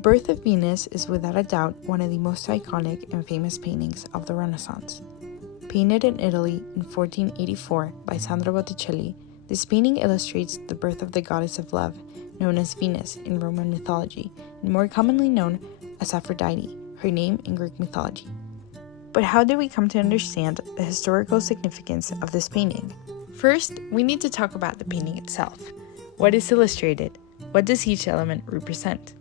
Birth of Venus is without a doubt one of the most iconic and famous paintings of the Renaissance. Painted in Italy in 1484 by Sandro Botticelli, this painting illustrates the birth of the goddess of love, known as Venus in Roman mythology, and more commonly known as Aphrodite, her name in Greek mythology. But how did we come to understand the historical significance of this painting? First, we need to talk about the painting itself. What is illustrated? What does each element represent?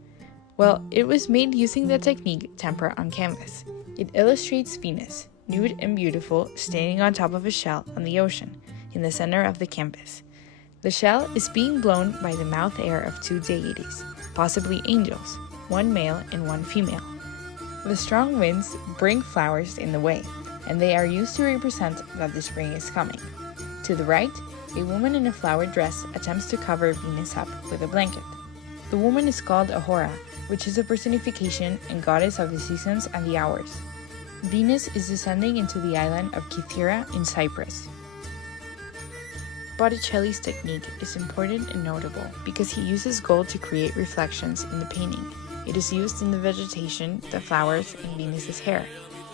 Well, it was made using the technique tempera on canvas. It illustrates Venus, nude and beautiful, standing on top of a shell on the ocean, in the center of the canvas. The shell is being blown by the mouth air of two deities, possibly angels, one male and one female. The strong winds bring flowers in the way, and they are used to represent that the spring is coming. To the right, a woman in a flowered dress attempts to cover Venus up with a blanket. The woman is called Ahura, which is a personification and goddess of the seasons and the hours. Venus is descending into the island of Kythera in Cyprus. Botticelli's technique is important and notable because he uses gold to create reflections in the painting. It is used in the vegetation, the flowers, and Venus's hair.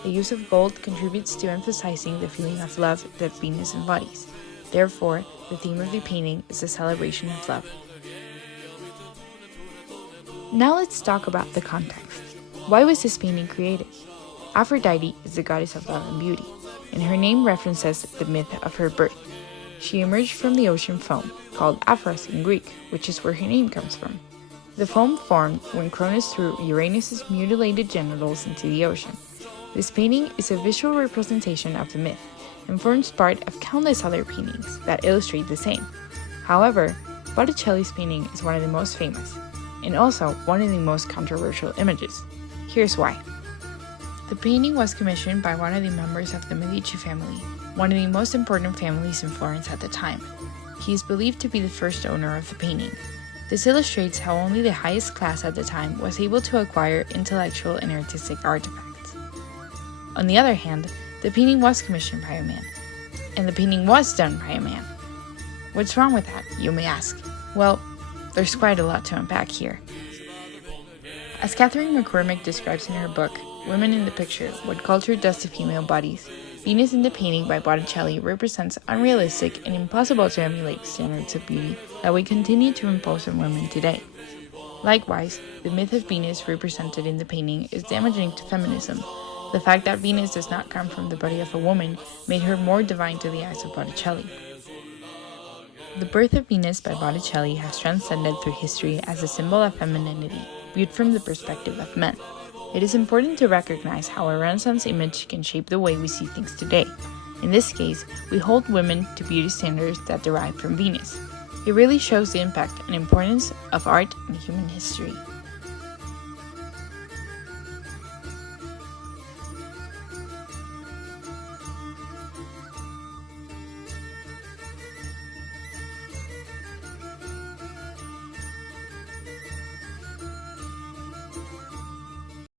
The use of gold contributes to emphasizing the feeling of love that Venus embodies. Therefore, the theme of the painting is a celebration of love. Now let's talk about the context. Why was this painting created? Aphrodite is the goddess of love and beauty, and her name references the myth of her birth. She emerged from the ocean foam, called Aphros in Greek, which is where her name comes from. The foam formed when Cronus threw Uranus's mutilated genitals into the ocean. This painting is a visual representation of the myth, and forms part of countless other paintings that illustrate the same. However, Botticelli's painting is one of the most famous, and also one of the most controversial images. Here's why. The painting was commissioned by one of the members of the Medici family, one of the most important families in Florence at the time. He is believed to be the first owner of the painting. This illustrates how only the highest class at the time was able to acquire intellectual and artistic artifacts. On the other hand, the painting was commissioned by a man, and the painting was done by a man. What's wrong with that, you may ask? Well, there's quite a lot to unpack here. As Catherine McCormick describes in her book, Women in the Picture, What Culture Does to Female Bodies, Venus in the painting by Botticelli represents unrealistic and impossible to emulate standards of beauty that we continue to impose on women today. Likewise, the myth of Venus represented in the painting is damaging to feminism. The fact that Venus does not come from the body of a woman made her more divine to the eyes of Botticelli. The Birth of Venus by Botticelli has transcended through history as a symbol of femininity, viewed from the perspective of men. It is important to recognize how a Renaissance image can shape the way we see things today. In this case, we hold women to beauty standards that derive from Venus. It really shows the impact and importance of art in human history.